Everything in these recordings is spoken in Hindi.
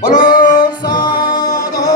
बोलो साधो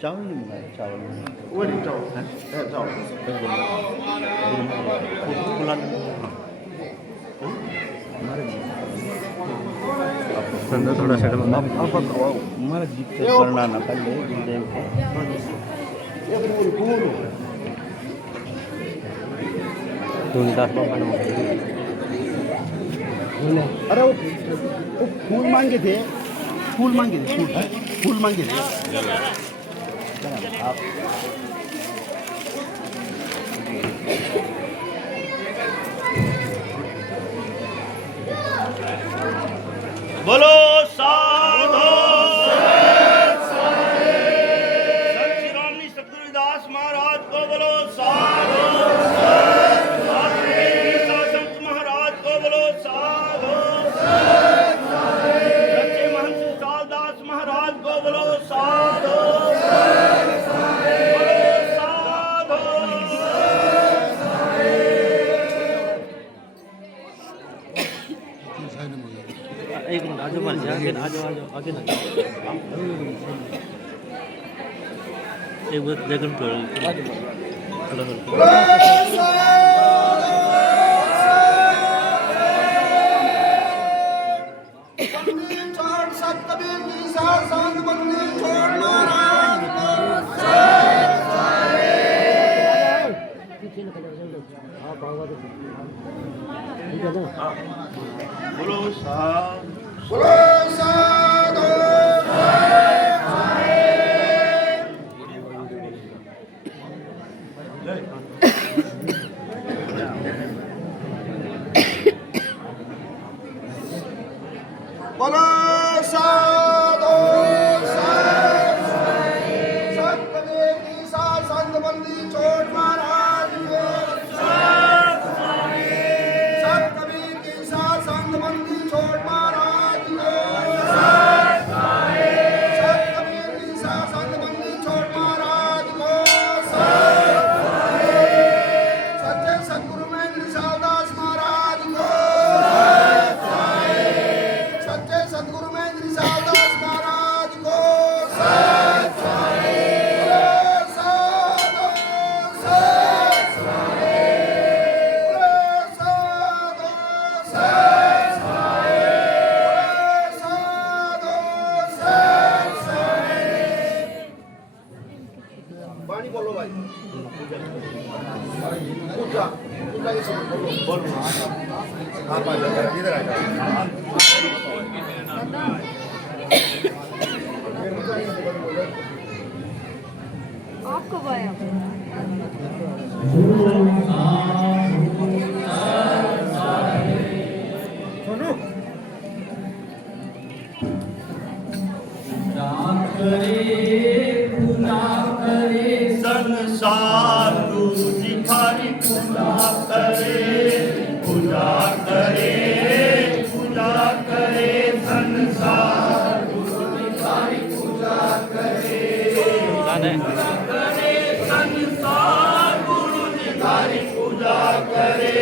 चावल नहीं मंगाया चावल वो नहीं जाओ जाओ थोड़ा साइड में हमारा जीत करना ना पहले अरे वो फूल मांगे थे फूल मांगे थे फूल मांगे थे आप बोलो साधो संत श्री सतगुरुदास महाराज को बोलो साधो संत महाराज को बोलो साधो सच्चे महंत विशालदास महाराज को बोलो साधो एक मिनट आजो मान आगे आजो आजो आगे ना एक बार जगन पर सत कबीर की साथ संग बंदी छोड़ महाराज बोलो साधो बोलो साधो बोलो साधो सत कबीर की साथ संग बंदी छोड़ महाराज सत कबीर की साथ संग बंदी छोड़ महाराज सत कबीर की साथ संग बंदी छोड़ महाराज को सच्चे सतगुरु में विशालदास महाराज को आपको बोया संसार गुरु जी थारी पूजा करे पूजा करे पूजा करे संसार गुरु जी थारी पूजा करे करे संसार गुरु जी थारी पूजा करे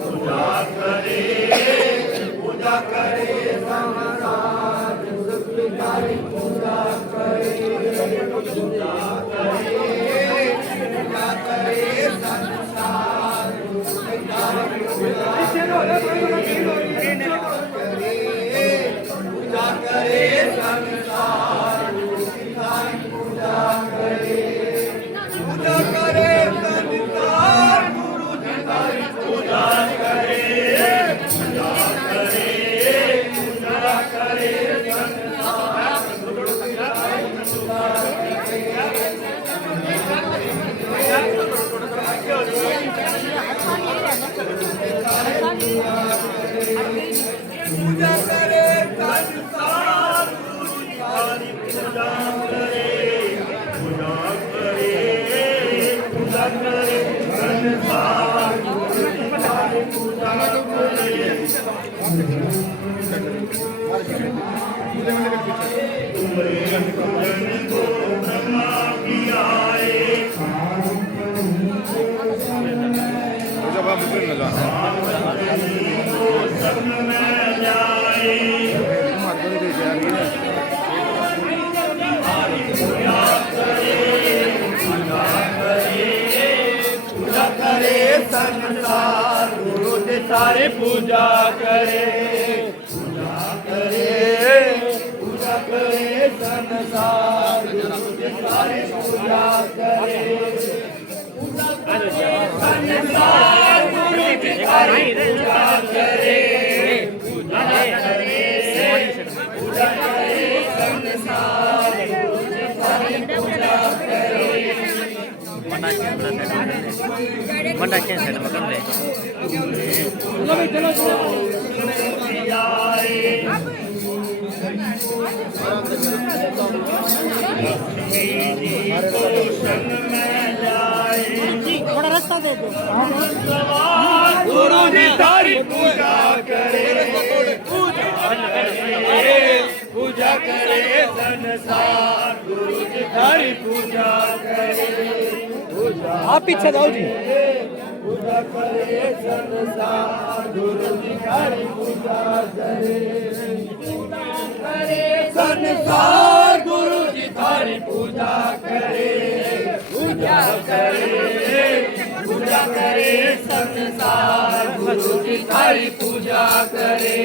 पूजा करे पूजा करे संसार गुरु जी थारी पूजा करे पूजा करे पूजा करे संसार गुरु जी थारी पूजा करे पूजा करे पूजा करे संसार गुरु जी थारी पूजा करे तुम्हारे पूजन को ब्रह्मा भी आए संसार गुरु जी सारे पूजा करे पूजा करे पूजा करे संसार गुरु जी सारे पूजा करे संसार गुरु जी सारे पूजा करे पूजा करे पूजा करे संसार गुरु जी सारे पूजा करे मंडा चेंज है मगर ले थोड़ा रास्ता दे दो गुरु जी तारी पूजा करे पूजा करे संसार गुरु जी तारी पूजा करे आप पीछे जाओ जी पूजा करे संसार गुरु जी तारी पूजा करे संसार गुरु जी तारी पूजा करे पूजा करे पूजा करे संसार गुरु जी तारी पूजा करे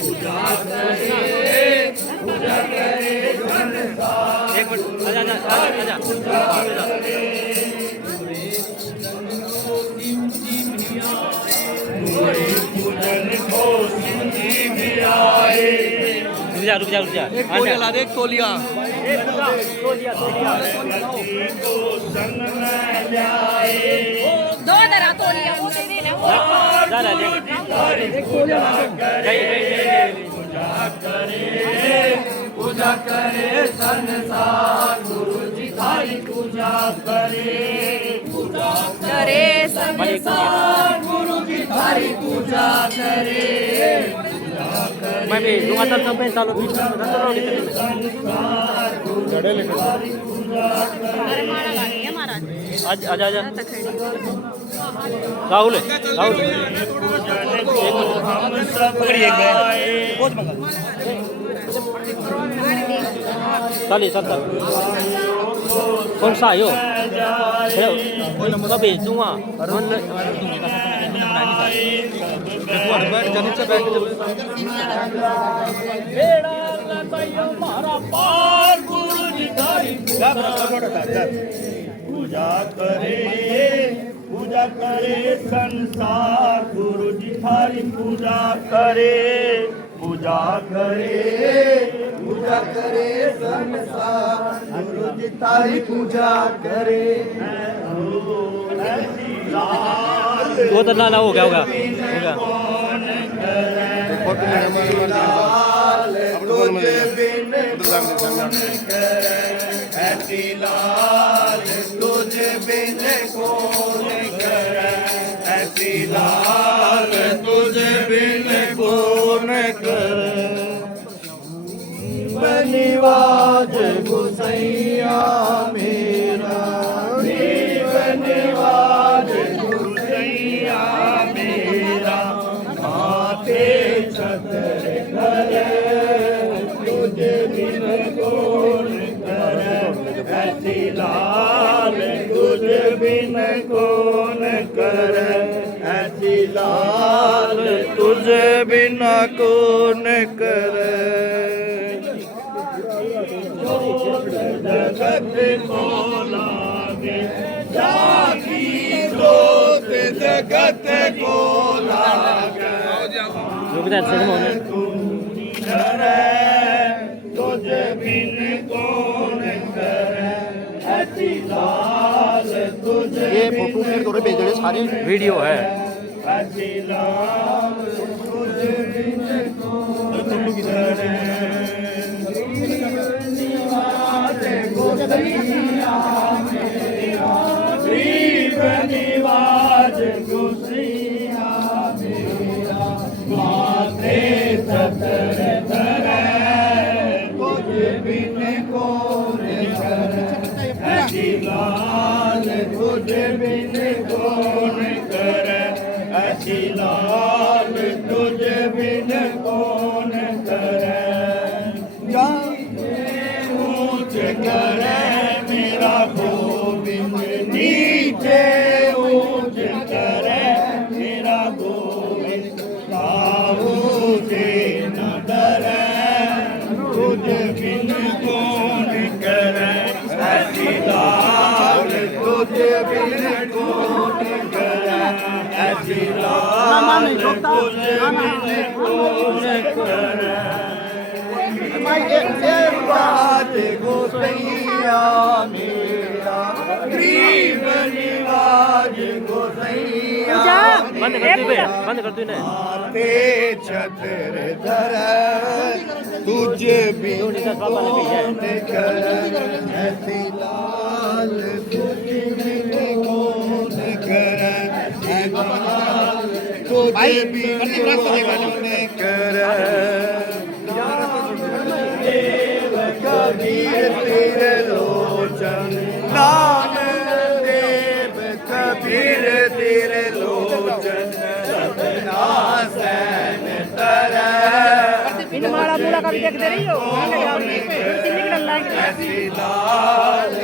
पूजा करे पूजा करे संसार एक मिनट आजा पूजा करे पूजन को सिद्धि भी आए रुक जा एक तोलिया ला दे एक तोलिया को संग में जाए दो दरा तो लिया वो दे देना पूजा करे पूजा करे संसार गुरु जी थारी पूजा करे पूजा करे संसार गुरु जी थारी पूजा करे मैं भी दूंगा तब मैं चालू भी आज आजा राहुल पकड़िए चालीस 70 कौन सा आयो कभी दूंगा पूजा करे संसार गुरु जी थारी पूजा करे पूजा पूजा करे संसार गुरु जी तारी पूजा करे वो तो ना हो गया होगा ऐसी लाल तुझे बिन कौन करे ऐसी लाल तुझे बिन कौन करे बनिवाज गुसैया मेरा बनिवाज गुसैया मेरा माथे छतर करे तुझे बिन कौन करे ऐसी लाल तुझे बिन कौन करे ऐसी लाल तुझे बिना कौन करे जगत को लागे जाकी जोत जगत को लागे करे तुझे बिन कौन करे ऐसी लाल तुझे ये फोटो शेयर करो भेज रहे सारे वीडियो है ऐसी लाल तुझे बिन कौन करे निवाज गुसिया मेरा माथे छतर धरे तुझे बिन कौन करे ऐसी लाल तुझे बिन कौन करे ऐसी लाल तुझे बिन कौन करे ऊंच करे मेरा गोविंद नीचे ऊंच करे मेरा गोविंद काबू से न डरे तुझे बिन कौन करे ऐसी लाल तुझे बिन कौन करे ऐसी लाल तुझे बिन कौन करे बनिवाज गुसैया मेरा गरीब निवाज गुसैया बंद कर तू ने माथे छतर धरे तुझे बिन कौन करे ऐसी लाल तुझे बिन कौन करे ऐसी लाल तुझे बिन कौन करे कबीर तेरे लोचन नाम देव कबीर तेरे लोचन सतना सैन तरे इन माड़ा मूड़ा का भी देखते रही हो ऐसी लाल